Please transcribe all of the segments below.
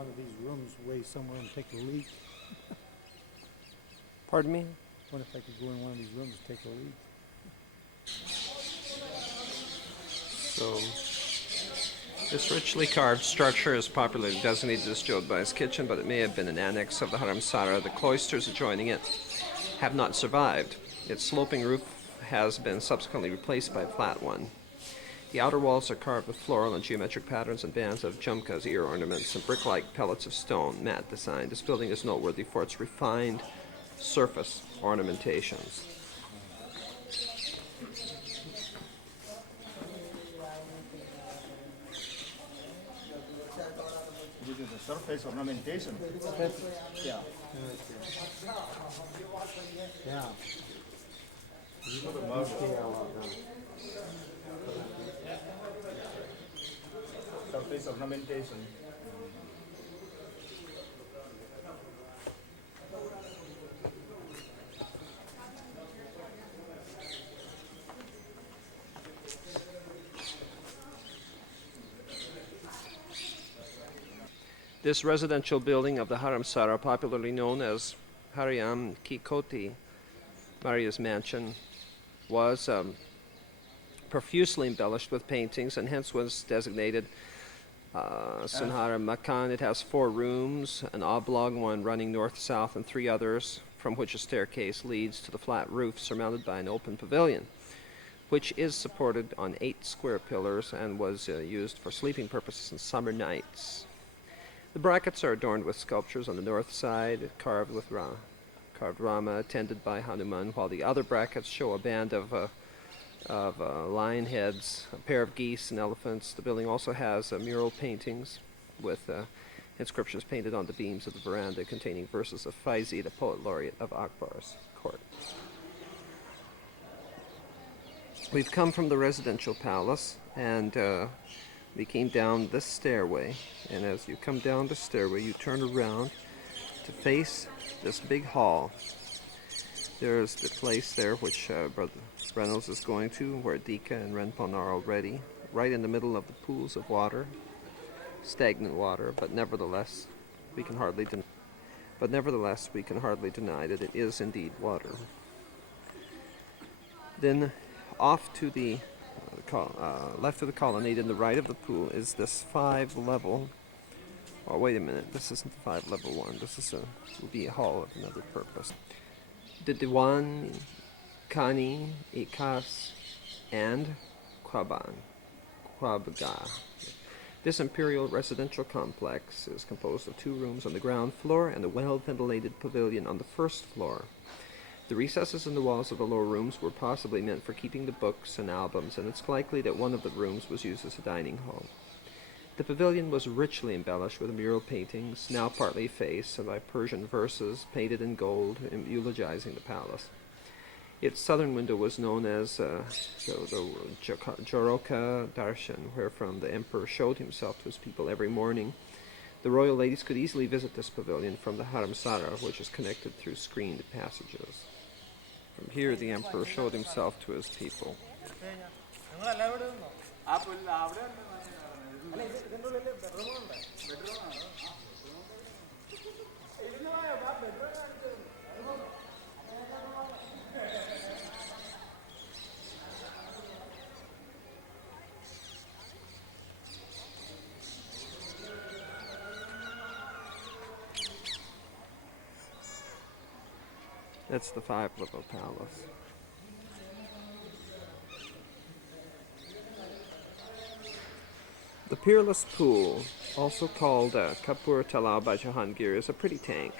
one of these rooms way somewhere and take a leak? Pardon me? What if I could go in one of these rooms and take a leak? So, this richly carved structure is popularly designated as Jodhbai's kitchen, but it may have been an annex of the Haramsara. The cloisters adjoining it have not survived. Its sloping roof has been subsequently replaced by a flat one. The outer walls are carved with floral and geometric patterns and bands of jumkas, ear ornaments, and brick-like pellets of stone, matte design. This building is noteworthy for its refined surface ornamentations. This is the surface ornamentation. Yeah. Yeah. Surface ornamentation. This residential building of the Haramsara, popularly known as Hariam Kikoti, Maria's Mansion, was profusely embellished with paintings and hence was designated Sunhara Makan. It has 4 rooms, an oblong one running north-south and 3 others, from which a staircase leads to the flat roof surmounted by an open pavilion, which is supported on 8 square pillars and was used for sleeping purposes on summer nights. The brackets are adorned with sculptures on the north side, carved Rama, attended by Hanuman, while the other brackets show a band of lion heads, a pair of geese and elephants. The building also has mural paintings with inscriptions painted on the beams of the veranda containing verses of Faizi, the poet laureate of Akbar's court. We've come from the residential palace, and we came down this stairway, and as you come down the stairway, you turn around to face this big hall. There's the place there which Brother Reynolds is going to, where Dika and Renpon are already, right in the middle of the pools of water, stagnant water, but nevertheless, we can hardly deny that it is indeed water. Then, off to the left of the colonnade and the right of the pool is this 5-level. Oh, wait a minute. This isn't the 5-level one. This will be a hall of another purpose. The Diwan, Kani, Ikas, and Kwabga. This imperial residential complex is composed of 2 rooms on the ground floor and a well-ventilated pavilion on the first floor. The recesses in the walls of the lower rooms were possibly meant for keeping the books and albums, and it's likely that one of the rooms was used as a dining hall. The pavilion was richly embellished with mural paintings, now partly effaced, and by Persian verses painted in gold, eulogizing the palace. Its southern window was known as the Joroka Darshan, wherefrom the emperor showed himself to his people every morning. The royal ladies could easily visit this pavilion from the Haramsara, which is connected through screened passages. From here, the emperor showed himself to his people. That's the 5-level palace. The Peerless Pool, also called Kapur Talab by Jahangir, is a pretty tank.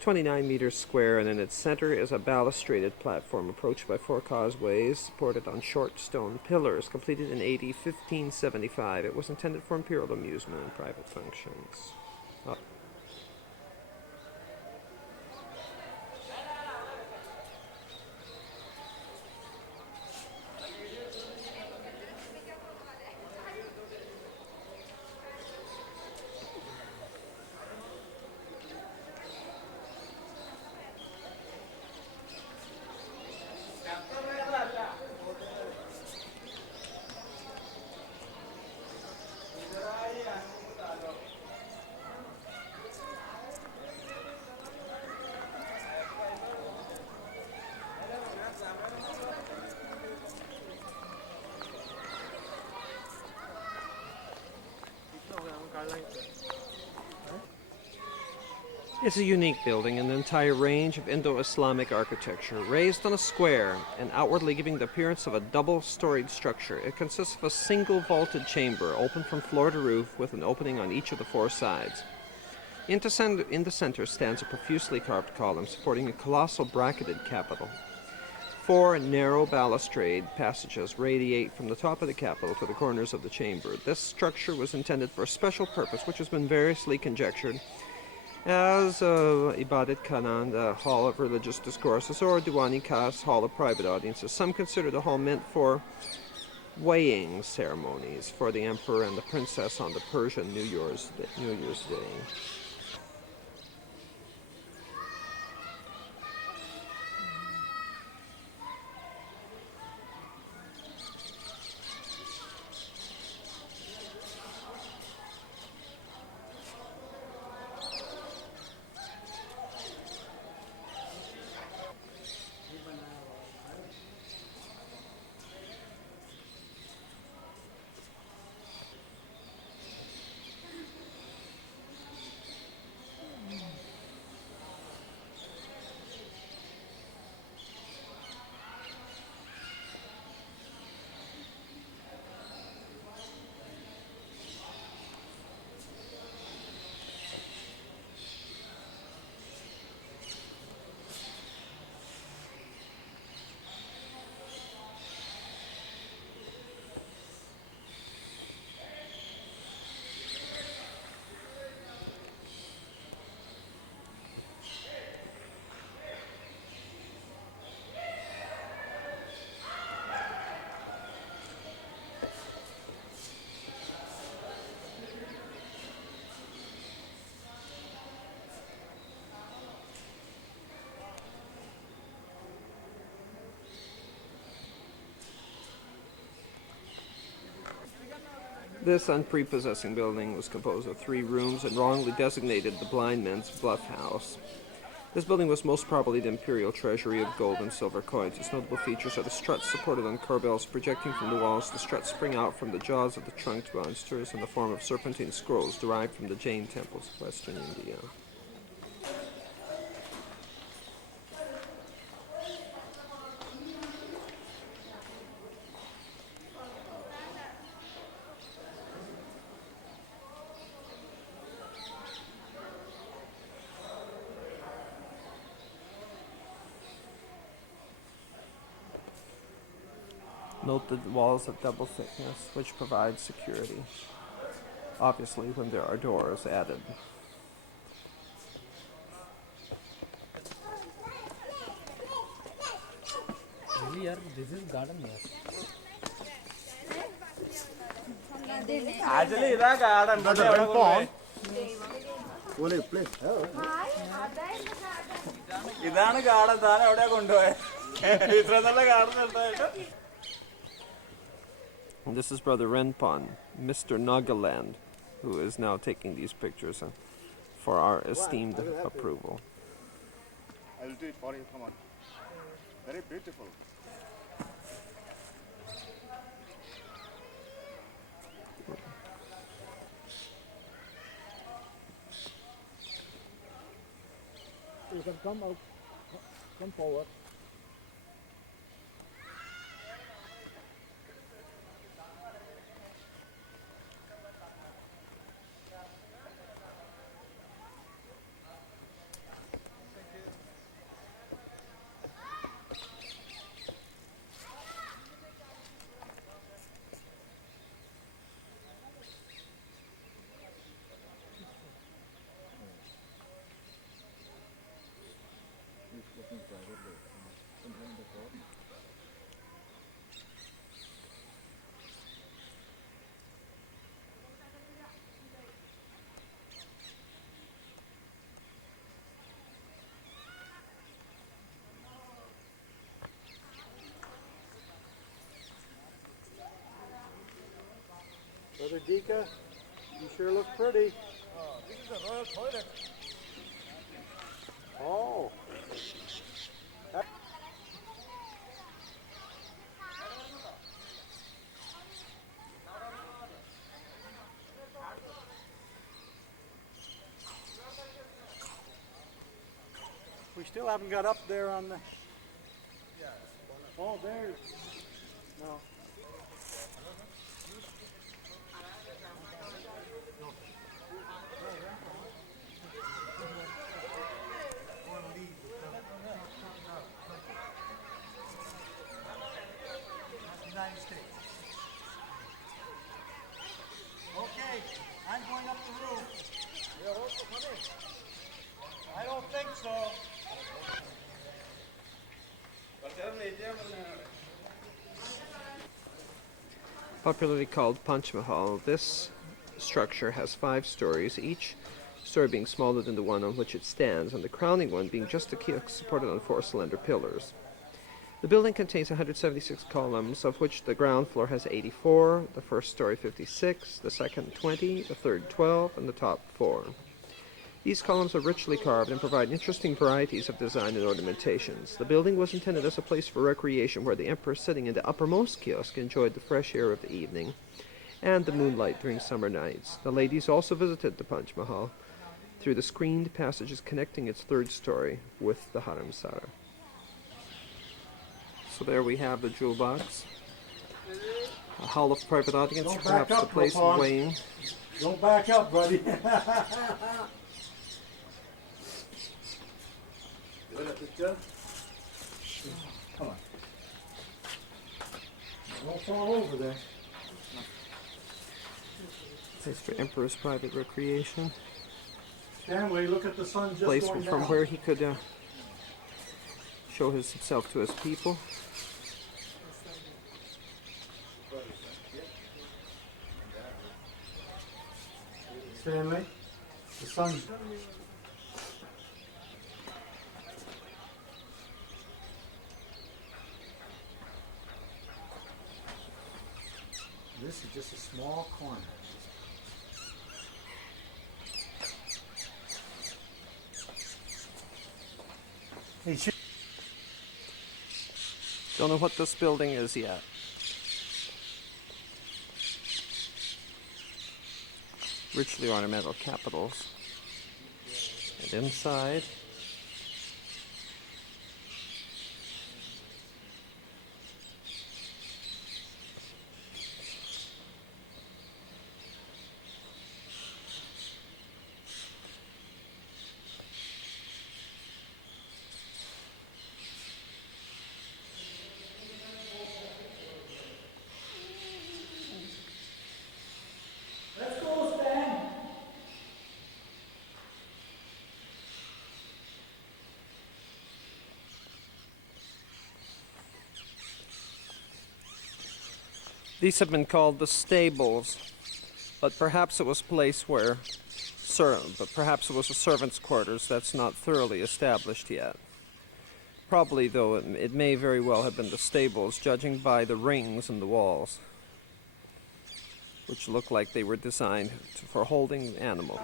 29 meters square, and in its center is a balustraded platform approached by 4 causeways supported on short stone pillars, completed in AD 1575. It was intended for imperial amusement and private functions. It's a unique building in the entire range of Indo-Islamic architecture, raised on a square and outwardly giving the appearance of a double-storied structure. It consists of a single vaulted chamber, open from floor to roof, with an opening on each of the four sides. In the center stands a profusely carved column supporting a colossal bracketed capital. Four narrow balustrade passages radiate from the top of the capital to the corners of the chamber. This structure was intended for a special purpose, which has been variously conjectured, as Ibadat Khanan, the hall of religious discourses, or Diwani Khas, hall of private audiences. Some consider the hall meant for weighing ceremonies for the emperor and the princess on the Persian New Year's Day. This unprepossessing building was composed of 3 rooms and wrongly designated the blind men's bluff house. This building was most probably the imperial treasury of gold and silver coins. Its notable features are the struts supported on corbels projecting from the walls. The struts spring out from the jaws of the trunked monsters in the form of serpentine scrolls derived from the Jain temples of Western India. Note the walls of double thickness, which provide security, obviously when there are doors added. Really, yaar, this is garden, yaar. Actually, this garden. That's a red pond. Will you play? This garden. Garden. And this is Brother Renpon, Mr. Nagaland, who is now taking these pictures for our esteemed approval. I'll do it for you. Come on. Very beautiful. You can come out, come forward. Brother Dika, you sure look pretty. This is a royal toilet. Oh. still haven't got up there on the... Oh, there's... No. United States. Okay, I'm going up the roof. I don't think so. Popularly called Panch Mahal, this structure has 5 stories, each story being smaller than the one on which it stands, and the crowning one being just a kiosk supported on 4 slender pillars. The building contains 176 columns, of which the ground floor has 84, the first story 56, the second 20, the third 12, and the top 4. These columns are richly carved and provide interesting varieties of design and ornamentations. The building was intended as a place for recreation where the emperor sitting in the uppermost kiosk enjoyed the fresh air of the evening and the moonlight during summer nights. The ladies also visited the Panch Mahal through the screened passages connecting its 3rd story with the Haram Sara. So there we have the jewel box, a hall of private audience, Don't perhaps back the up, place of Rapon. weighing. Don't back up, buddy. Come on. Don't fall over there. Place for emperor's private recreation. Stanley, look at the sun just Place going from down. where he could show himself to his people. Stanley, the sun. This is just a small corner. Hey, Don't know what this building is yet. Richly ornamental capitals. And inside, these have been called the stables, but perhaps it was a place where, perhaps it was a servant's quarters. That's not thoroughly established yet. Probably, though, it may very well have been the stables, judging by the rings in the walls, which look like they were designed for holding animals.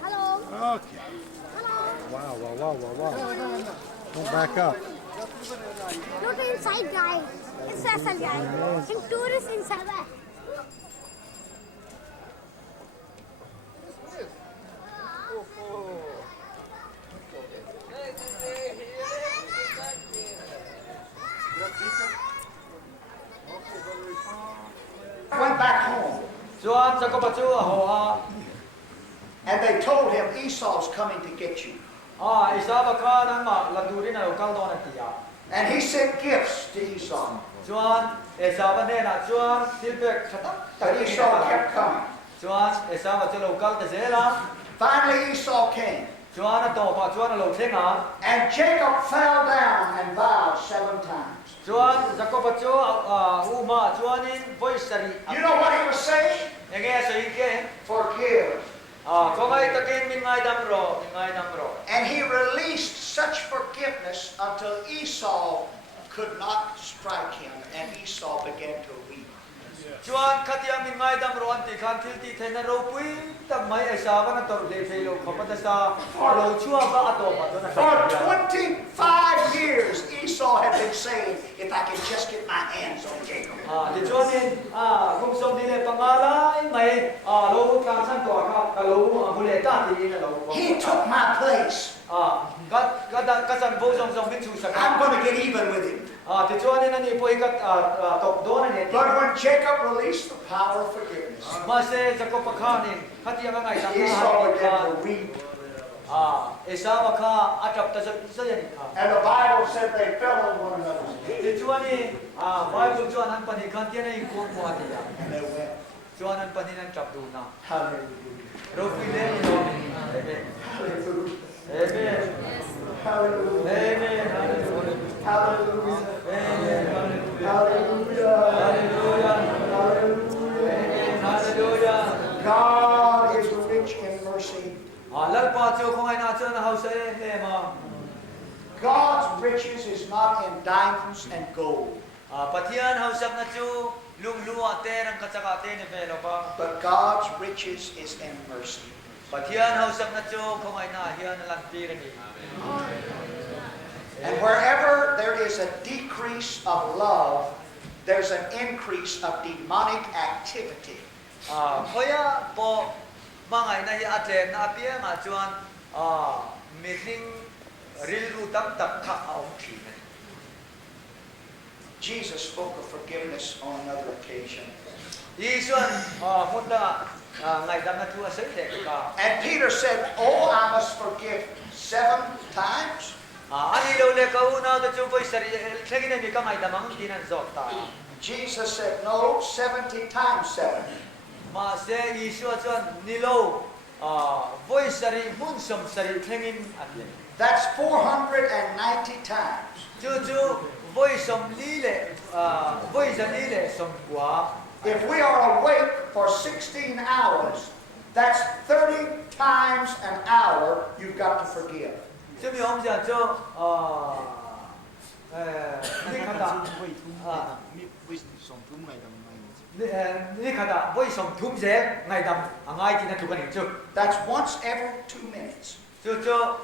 Hello. Okay. Wow, wow, wow, wow, wow. Don't back up. Look inside, guy. It's a guy. And tourists inside. Went back home, and they told him Esau's coming to get you. And he sent gifts to Esau. But Esau kept coming. Finally, Esau came. chuan to pa chuan lo thenga And Jacob fell down and bowed 7 times. chuan Jacob chu uma chuanin voisari You know what he was saying? enge so ike Forgive. ko ngai takin min ngai dam ro. And he released such forgiveness until Esau could not strike him, and Esau began to weep. chuan khatia min ngai dam ro an ti khan thil ti thena ro pui tam mai asa ba na tor le thei lo khopata sa lo chua ba ato ma do na For 25 years, Esau had been saying, if I can just get my hands on Jacob. ti chuanin kum som ni le pangalai mai lo ka san to ka lo bu le ta ti na lo He took my place. ka san bo song min chu sa I'm going to get even with him. ti chuanin ani poi ka top do na ne But when Jacob released the power of forgiveness, ma se Jacob khanin khatia ba ngai dam Esau began to weep. esa ba kha atap ta sa yani kha And the Bible said they fell on one another's neck. ti chuani Bible chuan an pani khan tian ai ko mo ati ya And they wept. chuan an pani nan chap du na Hallelujah. ro fi le ni lo amen amen Hallelujah. amen hallelujah Hallelujah. amen hallelujah Hallelujah. hallelujah Hallelujah. amen hallelujah God is rich in mercy. lal pa chu khong ai na chuan hau se he ma God's riches is not in diamonds and gold, pathian hau sak na chu lung lua te rang ka chaka te ne ve lo ba but God's riches is in mercy. pathian hau sak na chu khong ai na hian lan ti re ni And wherever there is a decrease of love, there's an increase of demonic activity. khoya po mangai na hi atlem na apia nga chuan meeting ril ru tam tak kha au thi na Jesus spoke of forgiveness on another occasion. yi chuan mutla ngai dam na thu a sei te ka And Peter said, "Oh, I must forgive 7 times." ani lo le ka una da chu poi sari thlegin ni ka ngai damang dinan zot ta Jesus said, "No, 70 times 7." ma se yi chuan ni lo voi sari mun som sari thlengin atle That's 490 times. chu voi som li le voi za li le som kwa If we are awake for 16 hours, that's 30 times an hour you've got to forgive. chứ mình không giờ cho đi khát đã đi khát đã với sống thum dễ ngày đầm ngay thì nó thuộc cái chưa That's once every 2 minutes. cho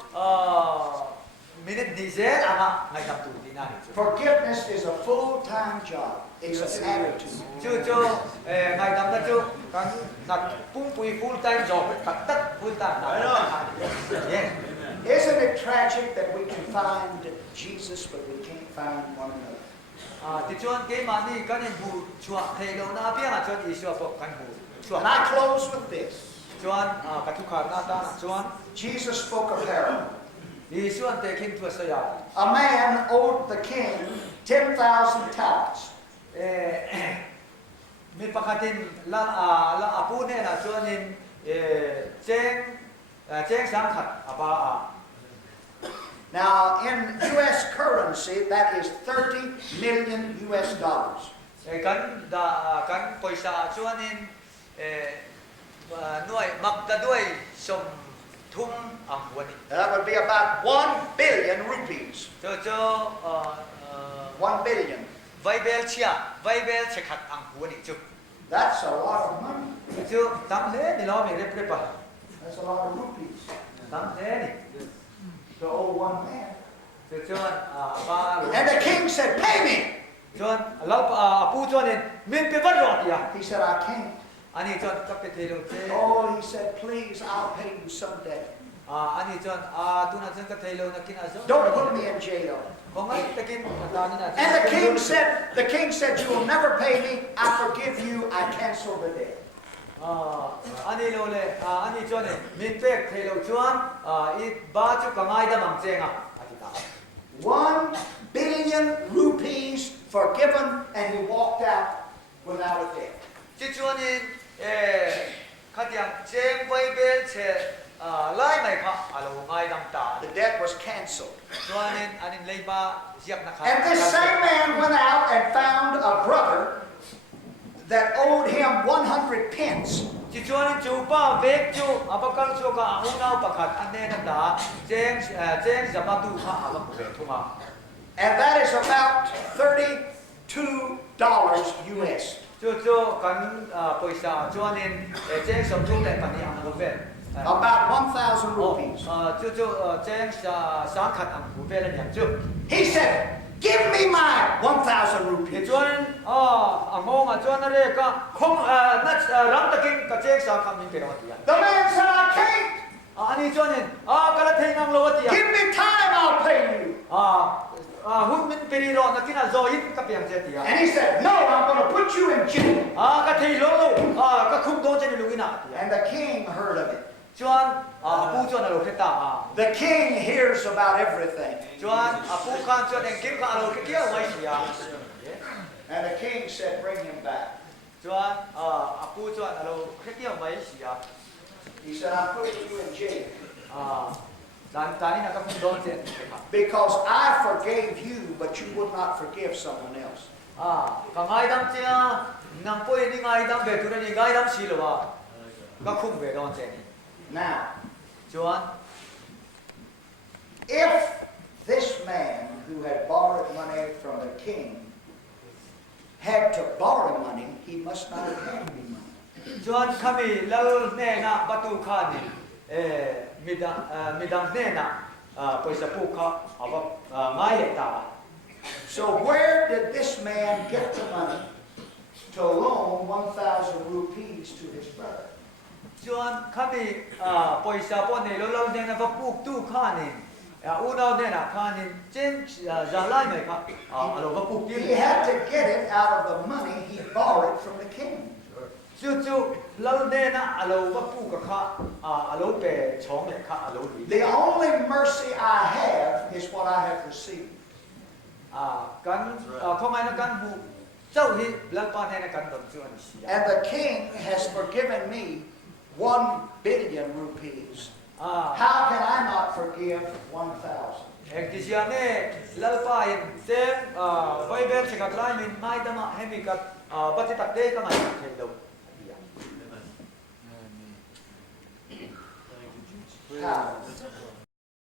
minute đi dễ ngày đầm tụ thì nào Forgiveness is a full-time job. It's an attitude. cho ngày đầm đó cho cái đặt pung pui full time job tất tất full time nào yeah. Isn't it tragic that we can find Jesus but we can't find one another? Thì chuan cái mà đi cái này bù chua thầy đâu na biết là chuan Israel phục cái bù chua And I close with this. chuan cái thu khát na ta chuan Jesus spoke of Herod. Israel te king tu saya A man owed the king 10,000 talents. mi pakatin la apu ne na chuan in cheng sang khat apa Now, in U.S. currency, that is 30 million US dollars. kan poisa chuan in nuai mak ta duai som thum ang wani That would be about 1 billion rupees. cho 1 billion. vai bel che khat ang wani chu That's a lot of money. chu tam le ni lo mi re pre pa That's a lot of rupees tam le ni to owe one man. chu chuan ba And the king said, "Pay me." chuan lo apu chuan in min pe var ro ya He said, "I can't." ani chuan ka pe thelo che Oh, he said, "Please, I'll pay you someday. ani chuan tu na chen ka thelo na kin azo Don't put me in jail." ko ngai takin ta ni na And the king said, "You will never pay me. I forgive you. I cancel the debt." ani lo le ani chuan min pe thelo chuan I ba chu ka ngai da mang chenga ati ta 1 billion rupees forgiven, and he walked out without a debt. chi chuan in khatiang cheng vai bel che lai mai kha alo ngai dam ta The debt was canceled. chuanin anin leiba ziak na kha And this same man went out and found a brother that owed him 100 pence. chi chuanin chu pa vek chu apakal chu ka unau pakhat ane na da jeng zamatu kha awak ve thuma And that is about $32 US. chu kan paisa chuanin jeng samthum le pani ang ve About 1,000 rupees. chu jeng sa khat ang ve la nyam chu He said, "Give me my 1,000 rupees." chuan angong chuan re ka khong na ram takin ka chek sa kham min pe ro tia The man said, "I can't. ani chuanin kala theingang lo tia Give me time, I'll pay you." hun min peri ro na kina zo in ka piang che tia And he said, "No, I'm going to put you in jail." ka thei lo ka khum do chen lu ina tia And the king heard of it. chuan pu chuan lo kheta The king hears about everything. chuan pu khan chuan en kim ka lo kia wai sia And the king said, "Bring him back." chuan pu chuan lo kia wai sia He said, "I'm putting you in jail dan tani na ka khum do chen because I forgave you, but you would not forgive someone else." ka ngai dam chia nang poi ni ngai dam ve tu ni ngai dam si lo wa ka khum ve do chen Now, chuan if this man who had borrowed money from the king had to borrow money, he must not have had any money. chuan khami lal ne na batu kha ni midang ne na paisa pu kha awa ngai le ta So where did this man get the money to loan 1,000 rupees to his brother? chuan khami paisa po ne lo ne na va pu tu kha ni unau ne na kha ni chen za lai mai kha alo va pu He ti had to get it out of the money he borrowed from the king. chu lo ne na alo va pu ka kha alo pe chong le kha alo ni The only mercy I have is what I have received. kan khong ai na kan bu chau hi lal pa ne na kan dom chuan sia And the king has forgiven me 1 billion rupees. How can I not forgive 1,000? Ekisiane lalpa in sen Bible chekat lai min mai dama hemi kat pati tak de ka mai hello How?